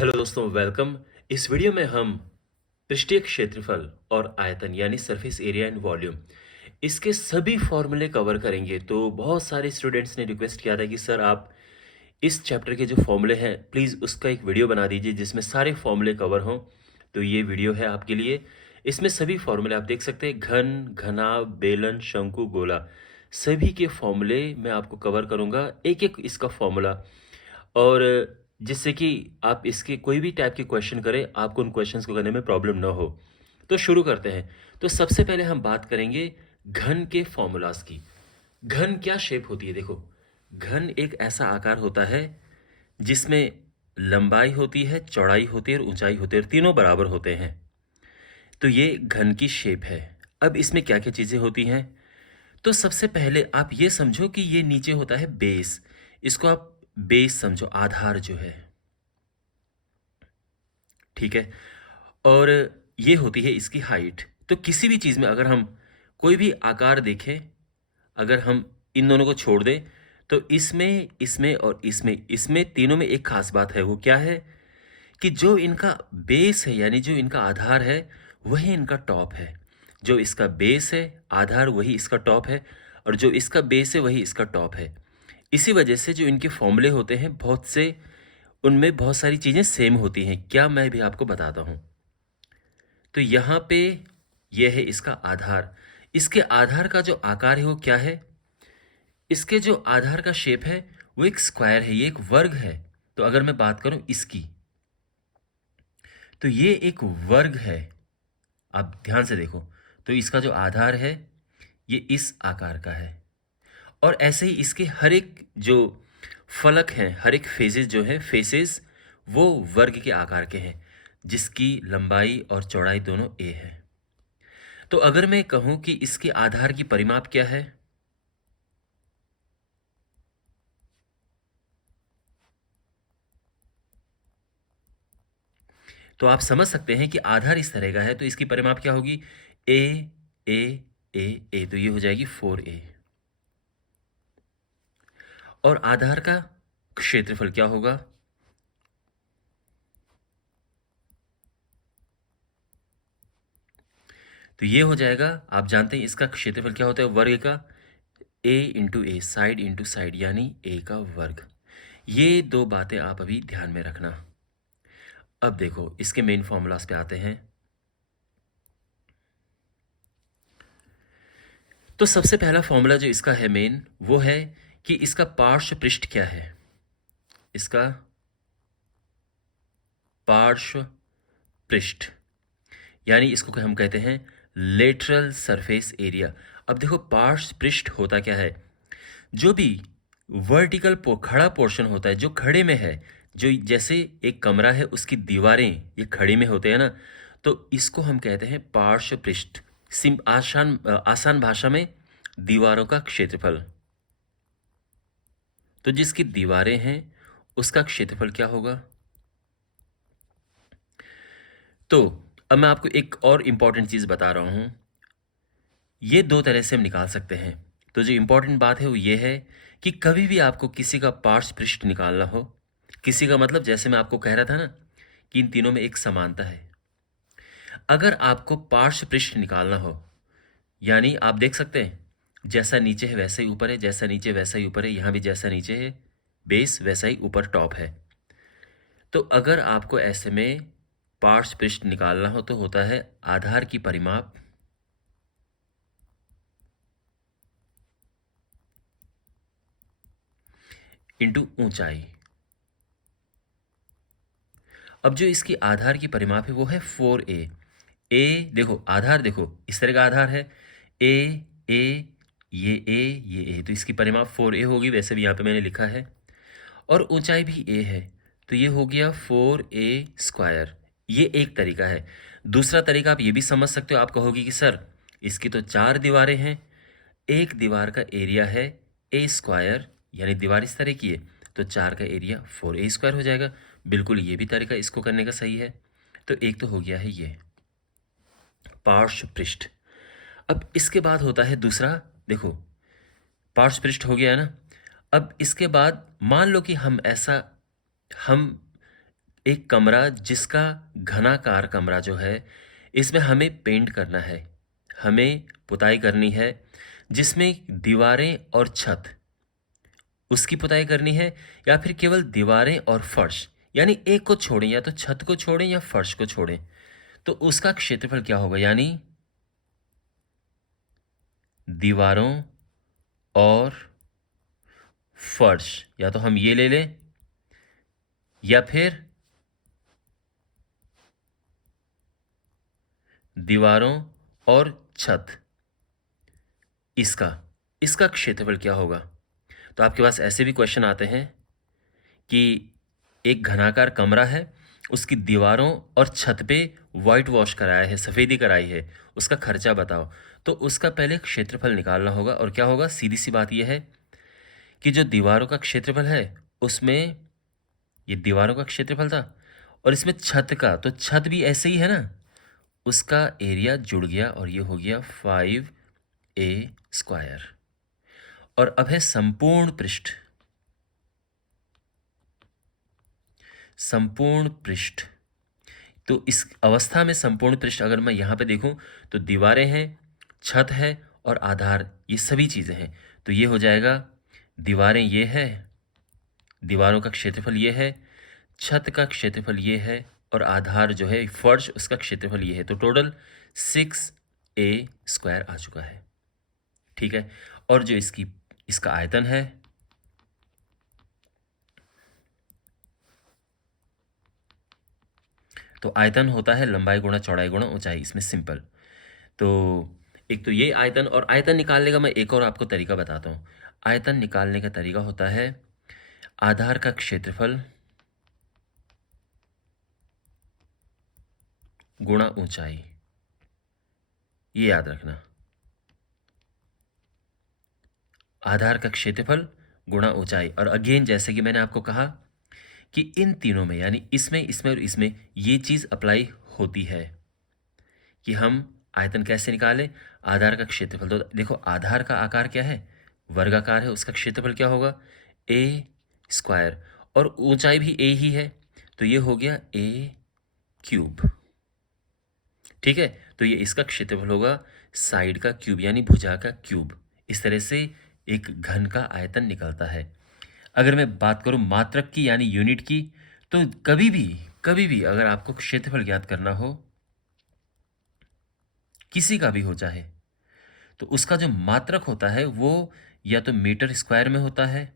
Hello दोस्तों, welcome. इस video में हम पृष्ठीय क्षेत्रफल और आयतन यानी सरफेस एरिया एंड वॉल्यूम इसके सभी फॉर्मूले कवर करेंगे। तो बहुत सारे स्टूडेंट्स ने रिक्वेस्ट किया था कि सर आप इस चैप्टर के जो फॉर्मूले हैं प्लीज़ उसका एक वीडियो बना दीजिए जिसमें सारे फॉर्मूले कवर हों। तो ये वीडियो है आपके लिए। इसमें सभी फॉर्मूले आप देख सकते हैं, घन, घनाभ, बेलन, शंकु, गोला, सभी के फॉर्मूले मैं आपको कवर करूंगा, एक एक इसका फॉर्मूला। और जिससे कि आप इसके कोई भी टाइप के क्वेश्चन करें, आपको उन क्वेश्चंस को करने में प्रॉब्लम ना हो। तो शुरू करते हैं। तो सबसे पहले हम बात करेंगे घन के फॉर्मूलाज की। घन क्या शेप होती है? देखो, घन एक ऐसा आकार होता है जिसमें लंबाई होती है, चौड़ाई होती है और ऊंचाई होती है और तीनों बराबर होते हैं। तो ये घन की शेप है। अब इसमें क्या क्या चीज़ें होती हैं? तो सबसे पहले आप ये समझो कि ये नीचे होता है बेस। इसको आप बेस समझो, आधार जो है, ठीक है। और ये होती है इसकी हाइट। तो किसी भी चीज़ में अगर हम कोई भी आकार देखें, अगर हम इन दोनों को छोड़ दें तो इसमें, इसमें और इसमें, इसमें तीनों में एक खास बात है। वो क्या है कि जो इनका बेस है यानी जो इनका आधार है वही इनका टॉप है। जो इसका बेस है, आधार, वही इसका टॉप है। और जो इसका बेस है वही इसका टॉप है। इसी वजह से जो इनके फॉर्मूले होते हैं बहुत से, उनमें बहुत सारी चीज़ें सेम होती हैं। क्या, मैं भी आपको बताता हूँ। तो यहाँ पे यह है इसका आधार। इसके आधार का जो आकार है वो क्या है? इसके जो आधार का शेप है वो एक स्क्वायर है, ये एक वर्ग है। तो अगर मैं बात करूं इसकी, तो ये एक वर्ग है। आप ध्यान से देखो, तो इसका जो आधार है ये इस आकार का है। और ऐसे ही इसके हर एक जो फलक हैं, हर एक फेजेस जो है, फेसेस, वो वर्ग के आकार के हैं जिसकी लंबाई और चौड़ाई दोनों ए है। तो अगर मैं कहूं कि इसके आधार की परिमाप क्या है, तो आप समझ सकते हैं कि आधार इस तरह का है तो इसकी परिमाप क्या होगी? ए ए ए ए, तो ये हो जाएगी 4a। और आधार का क्षेत्रफल क्या होगा? तो ये हो जाएगा, आप जानते हैं इसका क्षेत्रफल क्या होता है वर्ग का? ए इंटू ए, साइड इंटू साइड, यानी ए का वर्ग। ये दो बातें आप अभी ध्यान में रखना। अब देखो इसके मेन फॉर्मूलाज पे आते हैं। तो सबसे पहला फॉर्मूला जो इसका है मेन, वो है कि इसका पार्श्व पृष्ठ क्या है। इसका पार्श्व पृष्ठ यानी इसको हम कहते हैं लेटरल सरफेस एरिया। अब देखो पार्श्व पृष्ठ होता क्या है? जो भी वर्टिकल खड़ा पोर्शन होता है, जो खड़े में है, जो जैसे एक कमरा है उसकी दीवारें ये खड़े में होते हैं ना, तो इसको हम कहते हैं पार्श्व पृष्ठ। सिम आसान आसान भाषा में दीवारों का क्षेत्रफल। तो जिसकी दीवारें हैं उसका क्षेत्रफल क्या होगा? तो अब मैं आपको एक और इंपॉर्टेंट चीज बता रहा हूं। ये दो तरह से हम निकाल सकते हैं। तो जो इंपॉर्टेंट बात है वो ये है कि कभी भी आपको किसी का पार्श्व पृष्ठ निकालना हो, किसी का मतलब जैसे मैं आपको कह रहा था ना कि इन तीनों में एक समानता है। अगर आपको पार्श्व पृष्ठ निकालना हो, यानी आप देख सकते हैं जैसा नीचे है वैसा ही ऊपर है, जैसा नीचे वैसा ही ऊपर है, यहाँ भी जैसा नीचे है बेस वैसा ही ऊपर टॉप है। तो अगर आपको ऐसे में पार्श्व पृष्ठ निकालना हो तो होता है आधार की परिमाप इंटू ऊंचाई। अब जो इसकी आधार की परिमाप है वो है 4a। ए देखो, आधार देखो इस तरह का आधार है, ए ए, ये ए, ये ए, तो इसकी परिमाप 4a होगी। वैसे भी यहाँ पे मैंने लिखा है। और ऊंचाई भी ए है, तो ये हो गया 4a²। ये एक तरीका है। दूसरा तरीका आप ये भी समझ सकते हो, आप कहोगे कि सर इसकी तो चार दीवारें हैं, एक दीवार का एरिया है a², यानी दीवार इस तरह की है तो चार का एरिया 4a² हो जाएगा। बिल्कुल ये भी तरीका इसको करने का सही है। तो एक तो हो गया है ये पार्श्व पृष्ठ। अब इसके बाद होता है दूसरा, देखो पार्श्व पृष्ठ हो गया है ना। अब इसके बाद मान लो कि हम एक कमरा जिसका घनाकार कमरा जो है, इसमें हमें पेंट करना है, हमें पुताई करनी है, जिसमें दीवारें और छत उसकी पुताई करनी है, या फिर केवल दीवारें और फर्श, यानी एक को छोड़ें, या तो छत को छोड़ें या फर्श को छोड़ें, तो उसका क्षेत्रफल क्या होगा, यानी दीवारों और फर्श, या तो हम ये ले लें या फिर दीवारों और छत, इसका इसका क्षेत्रफल क्या होगा। तो आपके पास ऐसे भी क्वेश्चन आते हैं कि एक घनाकार कमरा है, उसकी दीवारों और छत पे वाइट वॉश कराया है, सफ़ेदी कराई है, उसका खर्चा बताओ। तो उसका पहले क्षेत्रफल निकालना होगा, और क्या होगा, सीधी सी बात यह है कि जो दीवारों का क्षेत्रफल है उसमें, ये दीवारों का क्षेत्रफल था, और इसमें छत का, तो छत भी ऐसे ही है ना, उसका एरिया जुड़ गया और ये हो गया 5a²। और अब है संपूर्ण पृष्ठ, संपूर्ण पृष्ठ। तो इस अवस्था में संपूर्ण पृष्ठ अगर मैं यहाँ पे देखूँ तो दीवारें हैं, छत है और आधार, ये सभी चीज़ें हैं। तो ये हो जाएगा, दीवारें ये है, दीवारों का क्षेत्रफल ये है, छत का क्षेत्रफल ये है, और आधार जो है फर्श, उसका क्षेत्रफल ये है। तो टोटल 6a² आ चुका है। ठीक है। और जो इसका आयतन है, तो आयतन होता है लंबाई गुणा चौड़ाई गुणा ऊंचाई, इसमें सिंपल। तो एक तो ये आयतन, और आयतन निकालने का मैं एक और आपको तरीका बताता हूँ। आयतन निकालने का तरीका होता है आधार का क्षेत्रफल गुणा ऊंचाई, ये याद रखना, आधार का क्षेत्रफल गुणा ऊंचाई। और अगेन जैसे कि मैंने आपको कहा कि इन तीनों में, यानी इसमें, इसमें और इसमें, ये चीज़ अप्लाई होती है कि हम आयतन कैसे निकालें, आधार का क्षेत्रफल। तो देखो आधार का आकार क्या है, वर्गाकार है, उसका क्षेत्रफल क्या होगा, a², और ऊंचाई भी a ही है, तो ये हो गया a³। ठीक है। तो ये इसका क्षेत्रफल होगा साइड का क्यूब, यानी भुजा का क्यूब। इस तरह से एक घन का आयतन निकलता है। अगर मैं बात करूं मात्रक की, यानी यूनिट की, तो कभी भी अगर आपको क्षेत्रफल ज्ञात करना हो, किसी का भी हो चाहे, तो उसका जो मात्रक होता है वो या तो मीटर स्क्वायर में होता है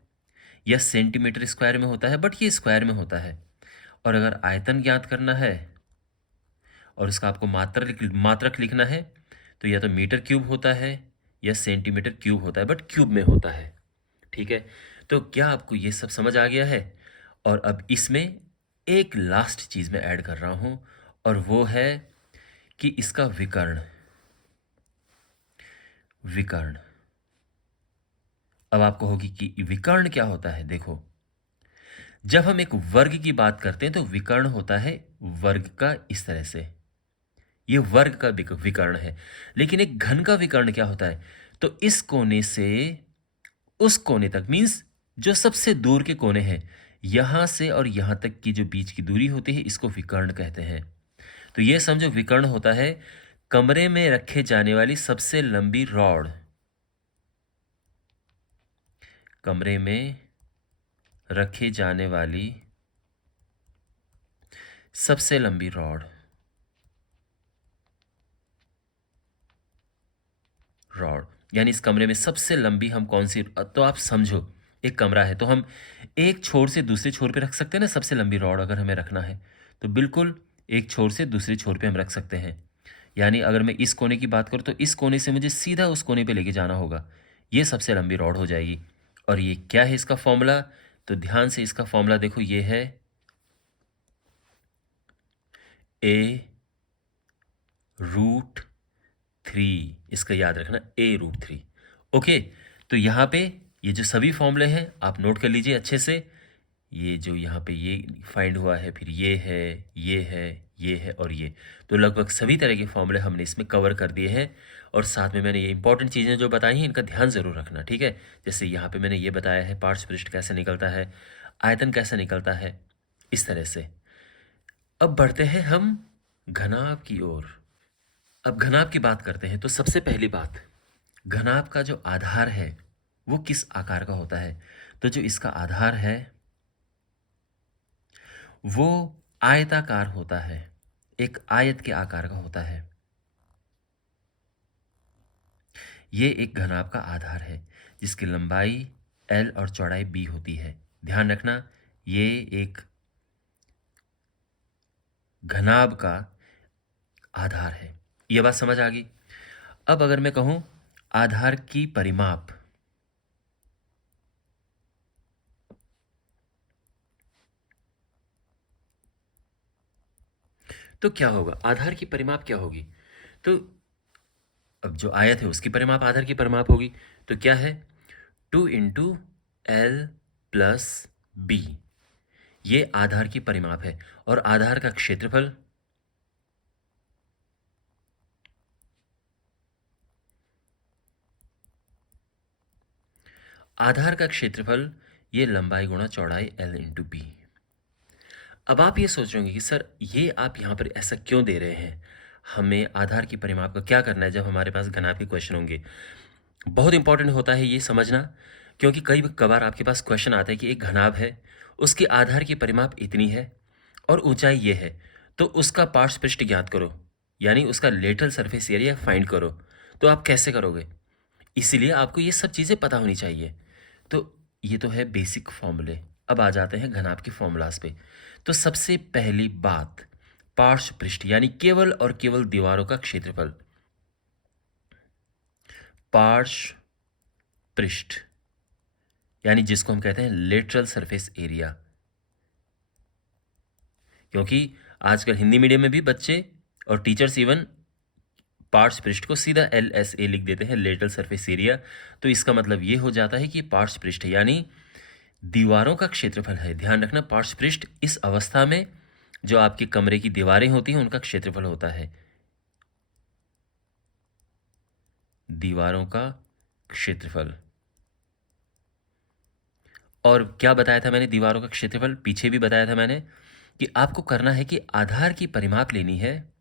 या सेंटीमीटर स्क्वायर में होता है, बट ये स्क्वायर में होता है। और अगर आयतन ज्ञात करना है और उसका आपको मात्रक लिखना है, तो या तो मीटर क्यूब होता है या सेंटीमीटर क्यूब होता है, बट क्यूब में होता है। ठीक है। तो क्या आपको ये सब समझ आ गया है। और अब इसमें एक लास्ट चीज़ मैं ऐड कर रहा हूं, और वो है कि इसका विकर्ण। विकर्ण, अब आपको होगी कि विकर्ण क्या होता है। देखो, जब हम एक वर्ग की बात करते हैं तो विकर्ण होता है वर्ग का, इस तरह से, ये वर्ग का विकर्ण है। लेकिन एक घन का विकर्ण क्या होता है, तो इस कोने से उस कोने तक, मीन्स जो सबसे दूर के कोने हैं, यहां से और यहां तक की जो बीच की दूरी होती है, इसको विकर्ण कहते हैं। तो ये समझो, विकर्ण होता है कमरे में रखे जाने वाली सबसे लंबी रॉड, कमरे में रखी जाने वाली सबसे लंबी रॉड, रॉड यानी इस कमरे में सबसे लंबी हम कौन सी, तो आप समझो, एक कमरा है तो हम एक छोर से दूसरे छोर पे रख सकते हैं ना, सबसे लंबी रॉड अगर हमें रखना है तो बिल्कुल एक छोर से दूसरे छोर पे हम रख सकते हैं। यानी अगर मैं इस कोने की बात करूँ तो इस कोने से मुझे सीधा उस कोने पे लेके जाना होगा, ये सबसे लंबी रॉड हो जाएगी। और ये क्या है इसका फॉर्मूला, तो ध्यान से इसका फॉर्मूला देखो, ये है a√3, इसका याद रखना a√3। ओके। तो यहाँ पे ये जो सभी फॉर्मूले हैं आप नोट कर लीजिए अच्छे से। ये जो यहाँ पे ये फाइंड हुआ है, फिर ये है, ये है, ये है और ये, तो लगभग सभी तरह के फॉर्मूले हमने इसमें कवर कर दिए हैं। और साथ में मैंने ये इंपॉर्टेंट चीज़ें जो बताई हैं इनका ध्यान ज़रूर रखना, ठीक है। जैसे यहाँ पे मैंने ये बताया है पार्श्व पृष्ठ कैसे निकलता है, आयतन कैसे निकलता है, इस तरह से। अब बढ़ते हैं हम घनाभ की ओर। अब घनाभ की बात करते हैं तो सबसे पहली बात, घनाभ का जो आधार है वो किस आकार का होता है? तो जो इसका आधार है वो आयताकार होता है, एक आयत के आकार का होता है। ये एक घनाभ का आधार है जिसकी लंबाई L और चौड़ाई B होती है। ध्यान रखना, ये एक घनाभ का आधार है। ये बात समझ आ गई? अब अगर मैं कहूं आधार की परिमाप, तो क्या होगा? आधार की परिमाप क्या होगी? तो अब जो आयत है उसकी परिमाप आधार की परिमाप होगी। तो क्या है? 2 × L + B, ये आधार की परिमाप है। और आधार का क्षेत्रफल, आधार का क्षेत्रफल ये लंबाई गुणा चौड़ाई L × B। अब आप ये सोच रहे होंगे कि सर ये आप यहाँ पर ऐसा क्यों दे रहे हैं? हमें आधार की परिमाप का क्या करना है जब हमारे पास घनाभ के क्वेश्चन होंगे? बहुत इंपॉर्टेंट होता है ये समझना, क्योंकि कई कबार आपके पास क्वेश्चन आता है कि एक घनाभ है, उसकी आधार की परिमाप इतनी है और ऊंचाई ये है, तो उसका पार्श्व पृष्ठ ज्ञात करो, यानी उसका लेटरल सरफेस एरिया फाइंड करो। तो आप कैसे करोगे? इसीलिए आपको ये सब चीज़ें पता होनी चाहिए। तो ये तो है बेसिक फॉर्मूले। अब आ जाते हैं घनाभ के फॉर्मूलाज पे। तो सबसे पहली बात, पार्श्व पृष्ठ यानी केवल और केवल दीवारों का क्षेत्रफल, पार्श्व पृष्ठ यानी जिसको हम कहते हैं लेटरल सरफेस एरिया। क्योंकि आजकल हिंदी मीडियम में भी बच्चे और टीचर्स इवन पार्श्व पृष्ठ को सीधा LSA लिख देते हैं, लेटरल सरफेस एरिया। तो इसका मतलब ये हो जाता है कि पार्श्व पृष्ठ यानी दीवारों का क्षेत्रफल है। ध्यान रखना, पार्श्व पृष्ठ इस अवस्था में जो आपके कमरे की दीवारें होती हैं उनका क्षेत्रफल होता है, दीवारों का क्षेत्रफल। और क्या बताया था मैंने? दीवारों का क्षेत्रफल पीछे भी बताया था मैंने कि आपको करना है कि आधार की परिमाप लेनी है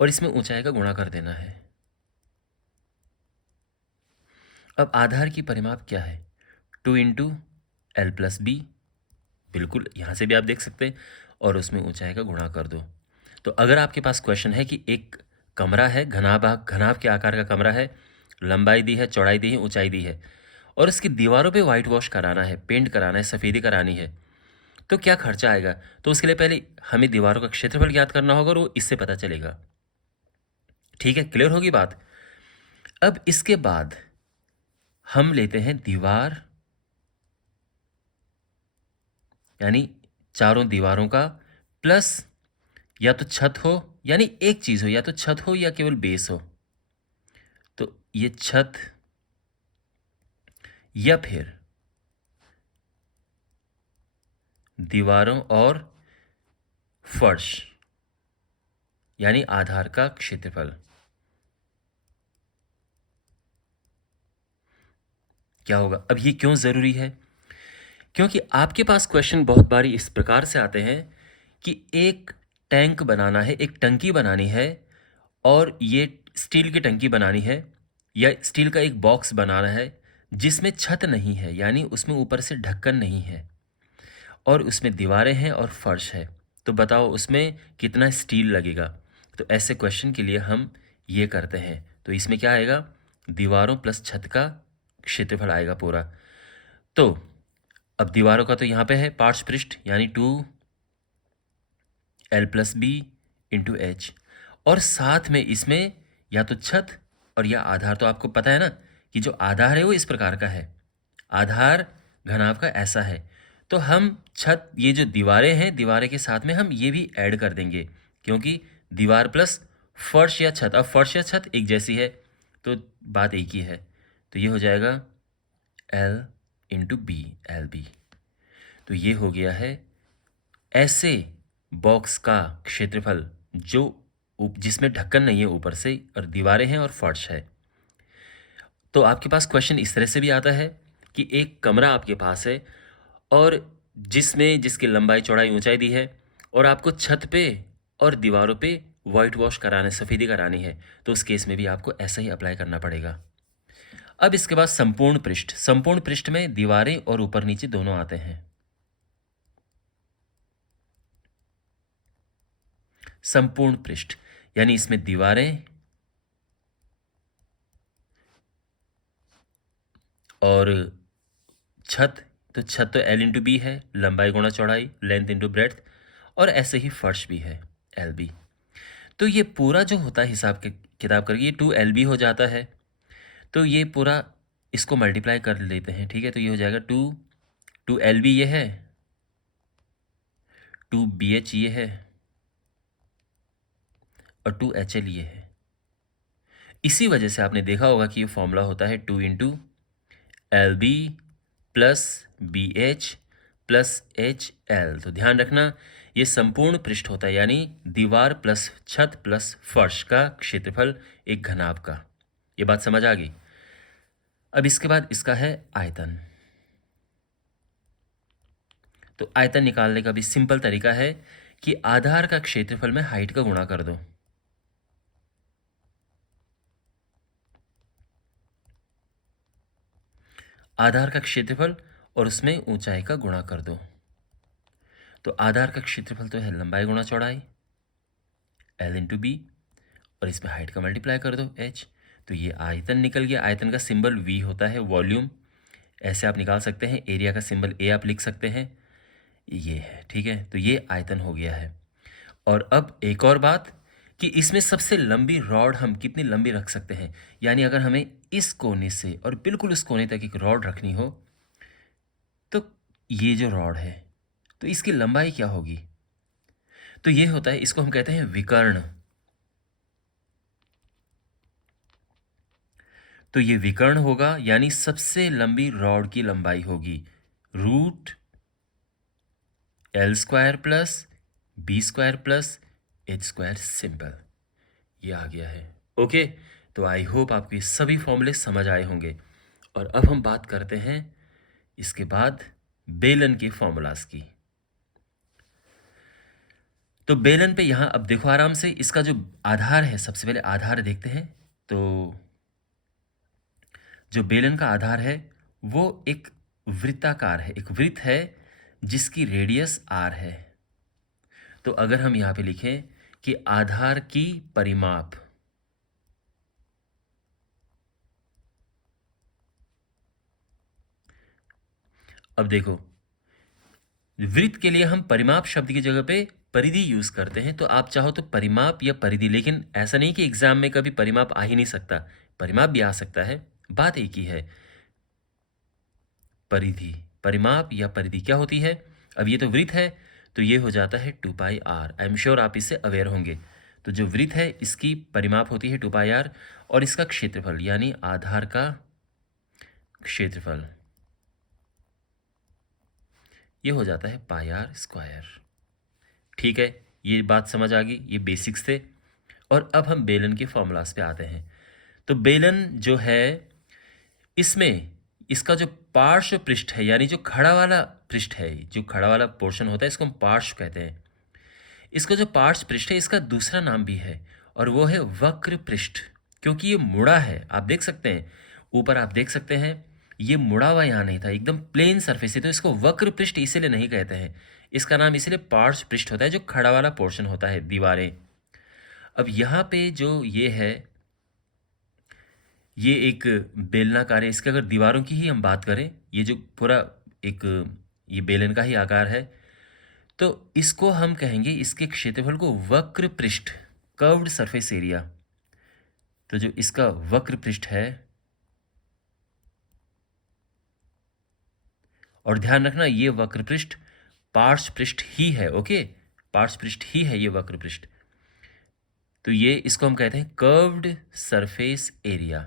और इसमें ऊंचाई का गुणा कर देना है। अब आधार की परिमाप क्या है? 2 × L + B, बिल्कुल यहाँ से भी आप देख सकते हैं, और उसमें ऊंचाई का गुणा कर दो। तो अगर आपके पास क्वेश्चन है कि एक कमरा है, घनाभ के आकार का कमरा है, लंबाई दी है, चौड़ाई दी है, ऊंचाई दी है, और इसकी दीवारों पे वाइट वॉश कराना है, पेंट कराना है, सफ़ेदी करानी है, तो क्या खर्चा आएगा? तो उसके लिए पहले हमें दीवारों का क्षेत्रफल ज्ञात करना होगा और वो इससे पता चलेगा। ठीक है, क्लियर होगी बात? अब इसके बाद हम लेते हैं दीवार, यानी चारों दीवारों का, प्लस या तो छत हो, यानी एक चीज हो, या तो छत हो या केवल बेस हो। तो ये छत या फिर दीवारों और फर्श यानी आधार का क्षेत्रफल। क्या होगा? अब ये क्यों जरूरी है? क्योंकि आपके पास क्वेश्चन बहुत बारी इस प्रकार से आते हैं कि एक टैंक बनाना है, एक टंकी बनानी है, और ये स्टील की टंकी बनानी है या स्टील का एक बॉक्स बनाना है जिसमें छत नहीं है, यानी उसमें ऊपर से ढक्कन नहीं है, और उसमें दीवारें हैं और फर्श है। तो बताओ उसमें कितना स्टील लगेगा? तो ऐसे क्वेश्चन के लिए हम ये करते हैं। तो इसमें क्या आएगा? दीवारों प्लस छत का क्षेत्रफल आएगा पूरा। तो अब दीवारों का तो यहाँ पे है पार्श्व पृष्ठ यानी 2L + B × H, और साथ में इसमें या तो छत और या आधार। तो आपको पता है ना कि जो आधार है वो इस प्रकार का है, आधार घनाभ का ऐसा है। तो हम छत, ये जो दीवारें हैं, दीवारें के साथ में हम ये भी ऐड कर देंगे, क्योंकि दीवार प्लस फर्श या छत, अब फर्श या छत एक जैसी है तो बात एक ही है। तो ये हो जाएगा L × B, LB। तो ये हो गया है ऐसे बॉक्स का क्षेत्रफल जो जिसमें ढक्कन नहीं है ऊपर से, और दीवारें हैं और फर्श है। तो आपके पास क्वेश्चन इस तरह से भी आता है कि एक कमरा आपके पास है और जिसकी लंबाई चौड़ाई ऊंचाई दी है, और आपको छत पे और दीवारों पे वाइट वॉश कराना, सफ़ेदी करानी है, तो उस केस में भी आपको ऐसा ही अप्लाई करना पड़ेगा। अब इसके बाद संपूर्ण पृष्ठ में दीवारें और ऊपर नीचे दोनों आते हैं। संपूर्ण पृष्ठ यानी इसमें दीवारें और छत, तो छत तो एल इंटू बी है, लंबाई गुणा चौड़ाई, लेंथ इंटू ब्रेड्थ, और ऐसे ही फर्श भी है एल बी। तो ये पूरा जो होता है हिसाब के किताब करके ये 2 LB हो जाता है। तो ये पूरा इसको मल्टीप्लाई कर लेते हैं, ठीक है। तो ये हो जाएगा 2 LB ये है, 2BH ये है, और 2HL ये है। इसी वजह से आपने देखा होगा कि ये फॉर्मूला होता है 2 × LB plus BH plus HL। तो ध्यान रखना ये संपूर्ण पृष्ठ होता है, यानी दीवार प्लस छत प्लस फर्श का क्षेत्रफल एक घनाभ का। ये बात समझ आ गई। अब इसके बाद इसका है आयतन। तो आयतन निकालने का भी सिंपल तरीका है कि आधार का क्षेत्रफल में हाइट का गुणा कर दो। आधार का क्षेत्रफल और उसमें ऊंचाई का गुणा कर दो। तो आधार का क्षेत्रफल तो है लंबाई गुणा चौड़ाई L इंटू बी, और इसमें हाइट का मल्टीप्लाई कर दो H। तो ये आयतन निकल गया। आयतन का सिंबल V होता है, वॉल्यूम ऐसे आप निकाल सकते हैं। एरिया का सिंबल A आप लिख सकते हैं, ये है, ठीक है। तो ये आयतन हो गया है। और अब एक और बात कि इसमें सबसे लंबी रॉड हम कितनी लंबी रख सकते हैं, यानी अगर हमें इस कोने से और बिल्कुल इस कोने तक एक रॉड रखनी हो, तो ये जो रॉड है तो इसकी लंबाई क्या होगी? तो ये होता है, इसको हम कहते हैं विकर्ण। तो ये विकर्ण होगा, यानी सबसे लंबी रॉड की लंबाई होगी √L² plus B² plus H² simple. ये आ गया है। ओके, तो आई होप आपको ये सभी फॉर्मूले समझ आए होंगे। और अब हम बात करते हैं इसके बाद बेलन के फॉर्मूलाज की। तो बेलन पे यहाँ अब देखो आराम से, इसका जो आधार है, सबसे पहले आधार देखते हैं। तो जो बेलन का आधार है वो एक वृत्ताकार है, एक वृत्त है जिसकी रेडियस r है। तो अगर हम यहाँ पे लिखें कि आधार की परिमाप, अब देखो वृत्त के लिए हम परिमाप शब्द की जगह पे परिधि यूज करते हैं। तो आप चाहो तो परिमाप या परिधि, लेकिन ऐसा नहीं कि एग्जाम में कभी परिमाप आ ही नहीं सकता, परिमाप भी आ सकता है, बात एक ही है। परिधि, परिमाप या परिधि क्या होती है? अब ये तो वृत्त है, तो ये हो जाता है 2πr। आई एम श्योर आप इससे अवेयर होंगे। तो जो वृत्त है इसकी परिमाप होती है 2πr, और इसका क्षेत्रफल यानी आधार का क्षेत्रफल ये हो जाता है πr²। ठीक है, ये बात समझ आ गई, ये बेसिक्स थे। और अब हम बेलन के फॉर्मूलाज पे आते हैं। तो बेलन जो है, इसमें इसका जो पार्श्व पृष्ठ है, यानी जो खड़ा वाला पृष्ठ है, जो खड़ा वाला पोर्शन होता है, इसको हम पार्श्व कहते हैं। इसका जो पार्श्व पृष्ठ है इसका दूसरा नाम भी है, और वो है वक्र पृष्ठ, क्योंकि ये मुड़ा है। आप देख सकते हैं, ऊपर आप देख सकते हैं, ये मुड़ा हुआ यहाँ नहीं था, एकदम प्लेन सरफेस है। तो इसको वक्र पृष्ठ इसीलिए नहीं कहते हैं, इसका नाम इसलिए पार्श्व पृष्ठ होता है, जो खड़ा वाला पोर्शन होता है, दीवारें। अब यहाँ पे जो ये है, ये एक बेलनाकार है। इसके अगर दीवारों की ही हम बात करें, ये जो पूरा एक ये बेलन का ही आकार है, तो इसको हम कहेंगे, इसके क्षेत्रफल को वक्र पृष्ठ, कर्व्ड सरफेस एरिया। तो जो इसका वक्र पृष्ठ है, और ध्यान रखना ये वक्र पृष्ठ पार्श्व पृष्ठ ही है, ओके, पार्श्व पृष्ठ ही है ये वक्र पृष्ठ। तो ये इसको हम कहते हैं कर्व्ड सरफेस एरिया।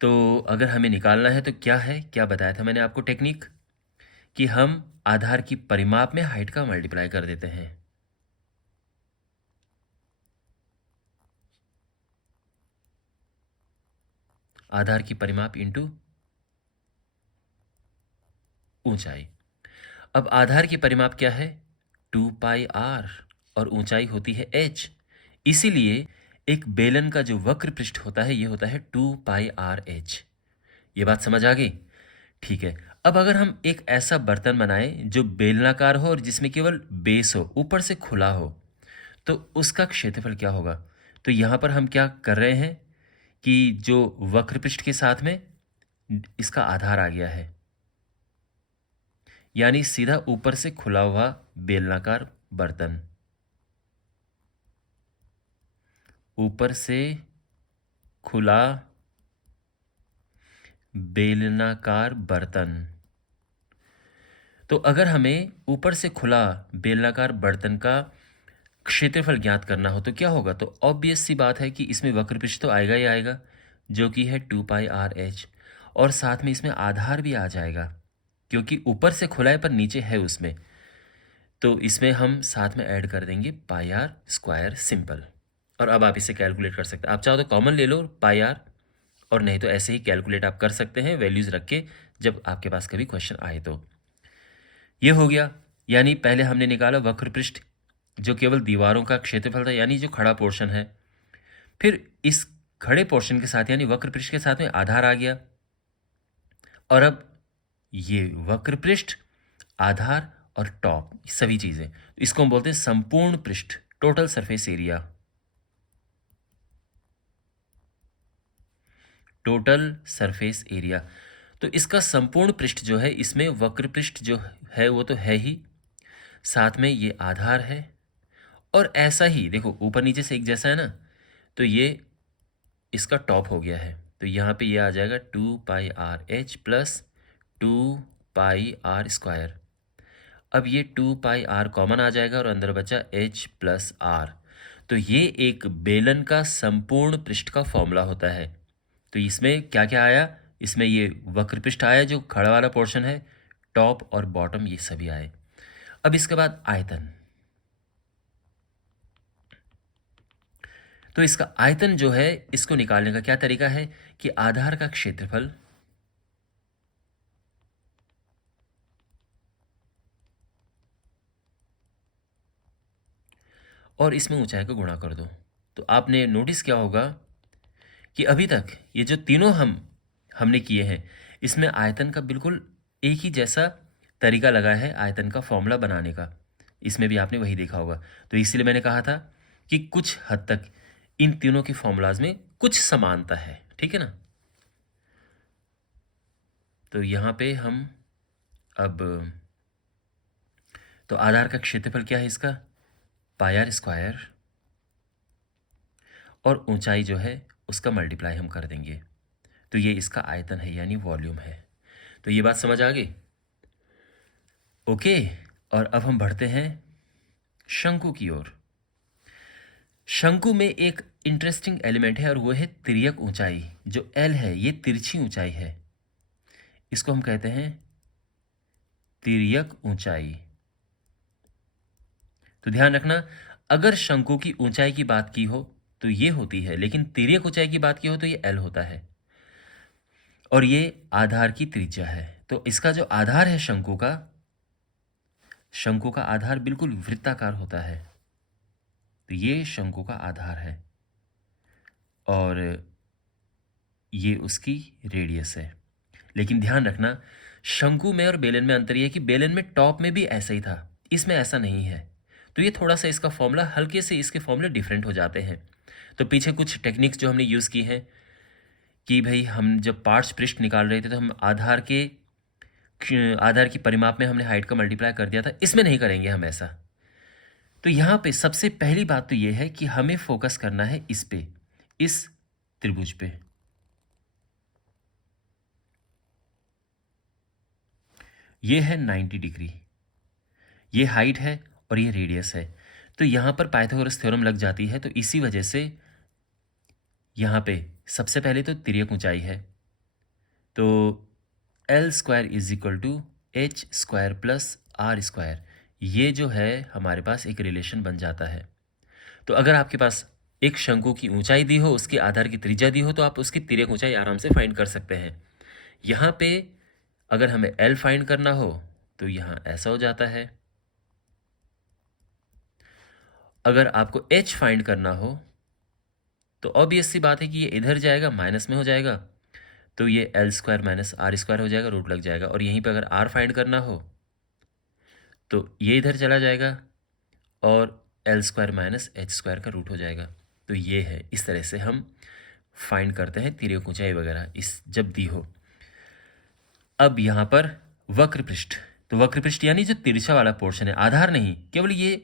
तो अगर हमें निकालना है तो क्या है, क्या बताया था मैंने आपको टेक्निक, कि हम आधार की परिमाप में हाइट का मल्टीप्लाई कर देते हैं। आधार की परिमाप इंटू ऊंचाई। अब आधार की परिमाप क्या है? 2πr और ऊंचाई होती है h। इसीलिए एक बेलन का जो वक्र पृष्ठ होता है ये होता है 2πrh। ये बात समझ आ गई? ठीक है। अब अगर हम एक ऐसा बर्तन बनाएं जो बेलनाकार हो और जिसमें केवल बेस हो, ऊपर से खुला हो, तो उसका क्षेत्रफल क्या होगा? तो यहाँ पर हम क्या कर रहे हैं कि जो वक्र पृष्ठ के साथ में इसका आधार आ गया है, यानी सीधा ऊपर से खुला हुआ बेलनाकार बर्तन, ऊपर से खुला बेलनाकार बर्तन। तो अगर हमें ऊपर से खुला बेलनाकार बर्तन का क्षेत्रफल ज्ञात करना हो तो क्या होगा? तो ऑब्वियस सी बात है कि इसमें वक्र पृष्ठ तो आएगा ही आएगा, जो कि है 2πrh, और साथ में इसमें आधार भी आ जाएगा क्योंकि ऊपर से खुला है पर नीचे है उसमें, तो इसमें हम साथ में ऐड कर देंगे πr², सिंपल। और अब आप इसे कैलकुलेट कर सकते हैं। आप चाहो तो कॉमन ले लो πr, और नहीं तो ऐसे ही कैलकुलेट आप कर सकते हैं वैल्यूज़ रख के, जब आपके पास कभी क्वेश्चन आए तो। ये हो गया, यानी पहले हमने निकाला वक्र पृष्ठ जो केवल दीवारों का क्षेत्रफल था, यानी जो खड़ा पोर्शन है। फिर इस खड़े पोर्शन के साथ यानी वक्र पृष्ठ के साथ में आधार आ गया, और अब ये वक्र पृष्ठ, आधार और टॉप सभी चीज़ें, इसको हम बोलते हैं संपूर्ण पृष्ठ, total surface area. Total surface area. तो इसका संपूर्ण पृष्ठ जो है, इसमें वक्र पृष्ठ जो है वो तो है ही, साथ में ये आधार है, और ऐसा ही देखो ऊपर नीचे से एक जैसा है ना, तो ये इसका टॉप हो गया है। तो यहाँ पे ये आ जाएगा 2πrh प्लस 2πr²। अब ये 2πr कॉमन आ जाएगा और अंदर बचा h प्लस r। तो ये एक बेलन का संपूर्ण पृष्ठ का फॉर्मूला होता है। तो इसमें क्या क्या आया? इसमें ये वक्र पृष्ठ आया जो खड़ा वाला पोर्शन है, टॉप और बॉटम ये सभी आए। अब इसके बाद आयतन। तो इसका आयतन जो है, इसको निकालने का क्या तरीका है कि आधार का क्षेत्रफल और इसमें ऊंचाई को गुणा कर दो। तो आपने नोटिस किया होगा कि अभी तक ये जो तीनों हमने किए हैं, इसमें आयतन का बिल्कुल एक ही जैसा तरीका लगा है आयतन का फॉर्मूला बनाने का। इसमें भी आपने वही देखा होगा। तो इसीलिए मैंने कहा था कि कुछ हद तक इन तीनों के फॉर्मूलाज में कुछ समानता है, ठीक है ना। तो यहाँ पे हम अब, तो आधार का क्षेत्रफल क्या है इसका? πr², और ऊंचाई जो है उसका मल्टीप्लाई हम कर देंगे, तो ये इसका आयतन है यानी वॉल्यूम है। तो ये बात समझ आ गई? ओके। और अब हम बढ़ते हैं शंकु की ओर। शंकु में एक इंटरेस्टिंग एलिमेंट है और वो है तिर्यक ऊंचाई। जो L है ये तिरछी ऊंचाई है, इसको हम कहते हैं तिर्यक ऊंचाई। तो ध्यान रखना, अगर शंकु की ऊंचाई की बात की हो तो ये होती है, लेकिन तिर्यक ऊंचाई की बात की हो तो ये L होता है, और ये आधार की त्रिज्या है। तो इसका जो आधार है शंकु का आधार बिल्कुल वृत्ताकार होता है। तो ये शंकु का आधार है और ये उसकी रेडियस है। लेकिन ध्यान रखना, शंकु में और बेलन में अंतर ये है कि बेलन में टॉप में भी ऐसा ही था, इसमें ऐसा नहीं है। तो ये थोड़ा सा इसका फॉर्मूला, हल्के से इसके फॉर्मूले डिफरेंट हो जाते हैं। तो पीछे कुछ टेक्निक्स जो हमने यूज़ की हैं कि भाई हम जब पार्ट्स पृष्ठ निकाल रहे थे तो हम आधार की परिमाप में हमने हाइट का मल्टीप्लाई कर दिया था, इसमें नहीं करेंगे हम ऐसा। तो यहाँ पे सबसे पहली बात तो ये है कि हमें फोकस करना है इस पे, इस त्रिभुज पे। ये है 90 डिग्री, ये हाइट है और ये रेडियस है। तो यहाँ पर पाइथागोरस थ्योरम लग जाती है। तो इसी वजह से यहाँ पे सबसे पहले तो तिर्यक ऊंचाई है, तो L² = h² प्लस r², ये जो है हमारे पास एक रिलेशन बन जाता है। तो अगर आपके पास एक शंकु की ऊंचाई दी हो, उसके आधार की त्रिज्या दी हो, तो आप उसकी तिर्यक ऊंचाई आराम से फाइंड कर सकते हैं। यहाँ पे अगर हमें L फाइंड करना हो तो यहाँ ऐसा हो जाता है। अगर आपको H फाइंड करना हो तो ऑब्वियस सी बात है कि ये इधर जाएगा, माइनस में हो जाएगा, तो ये L² माइनस R² हो जाएगा, रूट लग जाएगा। और यहीं पे अगर R फाइंड करना हो तो ये इधर चला जाएगा और L² माइनस H² का रूट हो जाएगा। तो ये है, इस तरह से हम फाइंड करते हैं तिर्यक ऊंचाई वगैरह इस जब दी हो। अब यहाँ पर वक्र पृष्ठ, तो वक्र पृष्ठ यानी जो तिरछा वाला पोर्शन है, आधार नहीं, केवल ये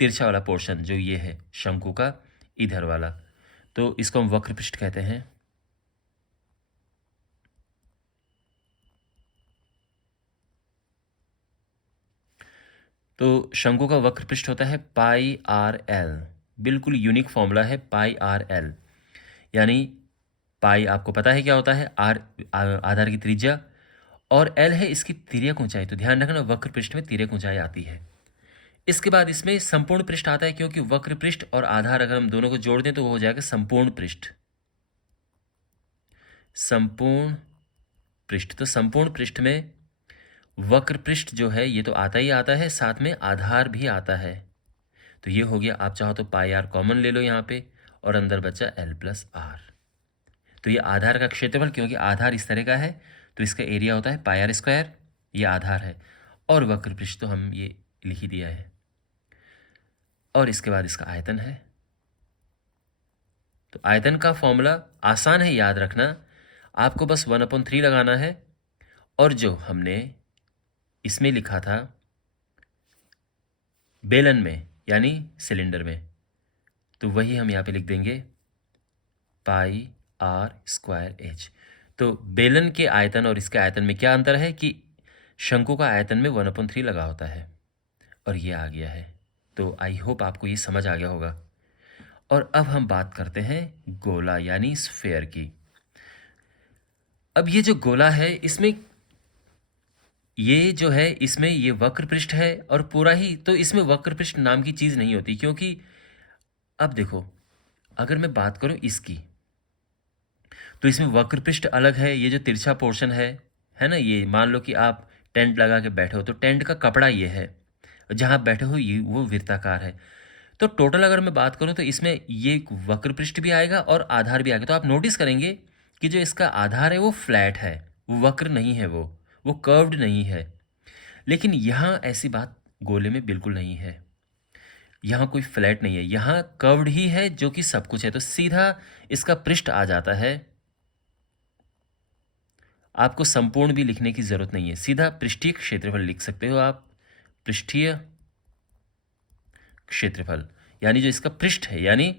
तिरछा वाला पोर्शन जो ये है शंकु का इधर वाला, तो इसको हम वक्र पृष्ठ कहते हैं। तो शंकु का वक्र पृष्ठ होता है पाई आर एल, बिल्कुल यूनिक फॉर्मूला है पाई आर एल, यानी पाई आपको पता है क्या होता है, आर आधार की त्रिज्या और एल है इसकी तिर्यक ऊंचाई। तो ध्यान रखना वक्र पृष्ठ में तिर्यक ऊंचाई आती है। इसके बाद इसमें संपूर्ण पृष्ठ आता है, क्योंकि वक्र पृष्ठ और आधार अगर हम दोनों को जोड़ दें तो वो हो जाएगा संपूर्ण पृष्ठ। संपूर्ण पृष्ठ, तो संपूर्ण पृष्ठ में वक्र पृष्ठ जो है ये तो आता ही आता है, साथ में आधार भी आता है। तो ये हो गया, आप चाहो तो पाई आर कॉमन ले लो यहाँ पे और अंदर बचा L+R। तो ये आधार का क्षेत्रफल, क्योंकि आधार इस तरह का है तो इसका एरिया होता है पाई आर स्क्वायर, ये आधार है, और वक्र पृष्ठ तो हम ये लिख ही दिया है। और इसके बाद इसका आयतन है। तो आयतन का फॉर्मूला आसान है याद रखना, आपको बस 1/3 लगाना है, और जो हमने इसमें लिखा था बेलन में यानी सिलेंडर में, तो वही हम यहाँ पे लिख देंगे पाई आर स्क्वायर एच। तो बेलन के आयतन और इसके आयतन में क्या अंतर है कि शंकु का आयतन में 1/3 लगा होता है, और ये आ गया है। तो आई होप आपको ये समझ आ गया होगा। और अब हम बात करते हैं गोला यानी स्फेयर की। अब ये जो गोला है इसमें ये जो है इसमें ये वक्र पृष्ठ है और पूरा ही, तो इसमें वक्र पृष्ठ नाम की चीज़ नहीं होती, क्योंकि अब देखो अगर मैं बात करूं इसकी, तो इसमें वक्र पृष्ठ अलग है, ये जो तिरछा पोर्शन है ना, ये मान लो कि आप टेंट लगा के बैठे हो तो टेंट का कपड़ा ये है, जहाँ आप बैठे हो ये वो वृत्ताकार है। तो टोटल अगर मैं बात करूं तो इसमें ये वक्र पृष्ठ भी आएगा और आधार भी आएगा। तो आप नोटिस करेंगे कि जो इसका आधार है वो फ्लैट है, वो वक्र नहीं है, वो कर्व्ड नहीं है। लेकिन यहाँ ऐसी बात गोले में बिल्कुल नहीं है, यहाँ कोई फ्लैट नहीं है, यहाँ कर्व्ड ही है जो कि सब कुछ है। तो सीधा इसका पृष्ठ आ जाता है, आपको संपूर्ण भी लिखने की जरूरत नहीं है, सीधा पृष्ठीय क्षेत्रफल लिख सकते हो आप। पृष्ठीय क्षेत्रफल यानी जो इसका पृष्ठ है यानी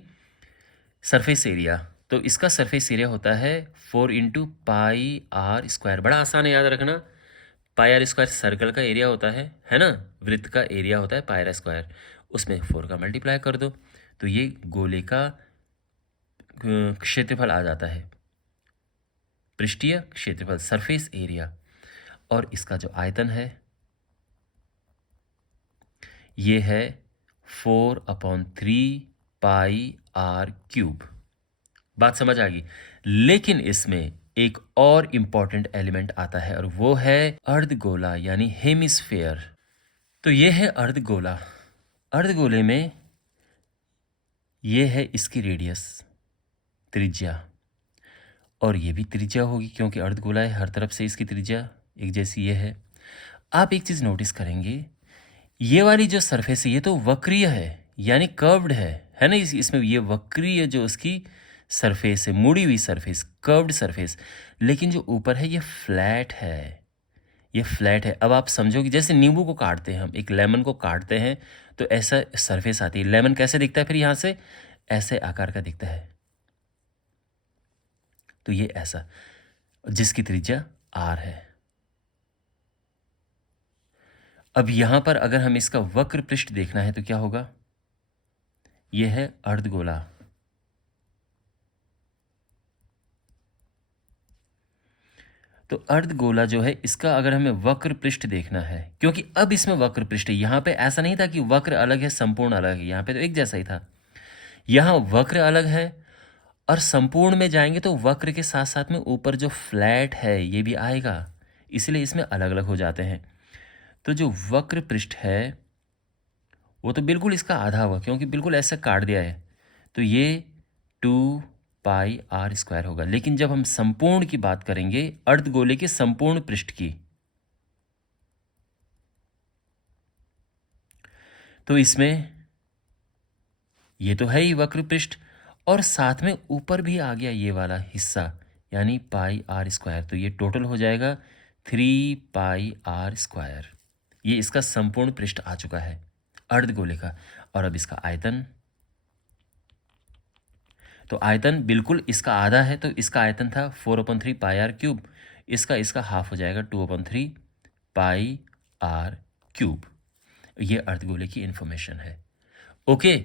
सरफेस एरिया, तो इसका सरफेस एरिया होता है 4 × पाई आर स्क्वायर। बड़ा आसान है याद रखना, पाई आर स्क्वायर सर्कल का एरिया होता है ना, वृत्त का एरिया होता है पाई आर स्क्वायर, उसमें 4 का मल्टीप्लाई कर दो तो ये गोले का क्षेत्रफल आ जाता है, पृष्ठीय क्षेत्रफल सरफेस एरिया। और इसका जो आयतन है ये है 4/3 पाई आर क्यूब। बात समझ आ गई। लेकिन इसमें एक और इंपॉर्टेंट एलिमेंट आता है और वो है अर्धगोला यानी हेमिस्फेयर। तो ये है अर्धगोला। अर्धगोले में ये है इसकी रेडियस, त्रिज्या, और ये भी त्रिज्या होगी क्योंकि अर्धगोला है, हर तरफ से इसकी त्रिज्या एक जैसी ये है। आप एक चीज़ नोटिस करेंगे, ये वाली जो सरफेस है ये तो वक्रीय है यानी कर्व्ड है ना, इसमें ये वक्रीय जो उसकी सरफेस है, मुड़ी हुई सरफेस, कर्व्ड सरफेस। लेकिन जो ऊपर है ये फ्लैट है, ये फ्लैट है। अब आप समझो कि जैसे नींबू को काटते हैं हम, एक लेमन को काटते हैं तो ऐसा सरफेस आती है। लेमन कैसे दिखता है फिर यहाँ से, ऐसे आकार का दिखता है। तो ये ऐसा, जिसकी त्रिज्या R है। अब यहां पर अगर हम इसका वक्र पृष्ठ देखना है तो क्या होगा, यह है अर्धगोला। तो अर्धगोला जो है इसका अगर हमें वक्र पृष्ठ देखना है, क्योंकि अब इसमें वक्र पृष्ठ है, यहां पे ऐसा नहीं था कि वक्र अलग है संपूर्ण अलग है, यहां पे तो एक जैसा ही था। यहां वक्र अलग है और संपूर्ण में जाएंगे तो वक्र के साथ साथ में ऊपर जो फ्लैट है ये भी आएगा, इसलिए इसमें अलग अलग हो जाते हैं। तो जो वक्र पृष्ठ है वो तो बिल्कुल इसका आधा हुआ, क्योंकि बिल्कुल ऐसा काट दिया है, तो ये 2πr² होगा। लेकिन जब हम संपूर्ण की बात करेंगे, अर्धगोले के संपूर्ण पृष्ठ की, तो इसमें ये तो है ही वक्र पृष्ठ, और साथ में ऊपर भी आ गया ये वाला हिस्सा, यानी πr²। तो ये टोटल हो जाएगा 3πr²। ये इसका संपूर्ण पृष्ठ आ चुका है अर्धगोले का। और अब इसका आयतन, तो आयतन बिल्कुल इसका आधा है, तो इसका आयतन था 4/3πr³। इसका हाफ हो जाएगा 2/3πr³। ये अर्धगोले की इन्फॉर्मेशन है। ओके,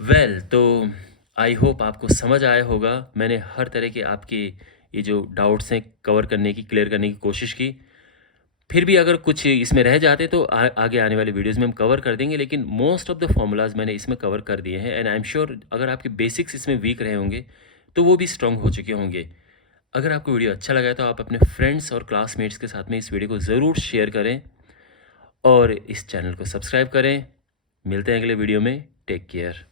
वेल, तो आई होप आपको समझ आया होगा। मैंने हर तरह के आपके ये जो डाउट्स हैं कवर करने की, क्लियर करने की कोशिश की। फिर भी अगर कुछ इसमें रह जाते तो आगे आने वाले वीडियोस में हम कवर कर देंगे, लेकिन मोस्ट ऑफ द फॉर्मूलाज मैंने इसमें कवर कर दिए हैं। एंड आई एम श्योर अगर आपके बेसिक्स इसमें वीक रहे होंगे तो वो भी स्ट्रांग हो चुके होंगे। अगर आपको वीडियो अच्छा लगा तो आप अपने फ्रेंड्स और क्लासमेट्स के साथ में इस वीडियो को ज़रूर शेयर करें और इस चैनल को सब्सक्राइब करें। मिलते हैं अगले वीडियो में। Take care.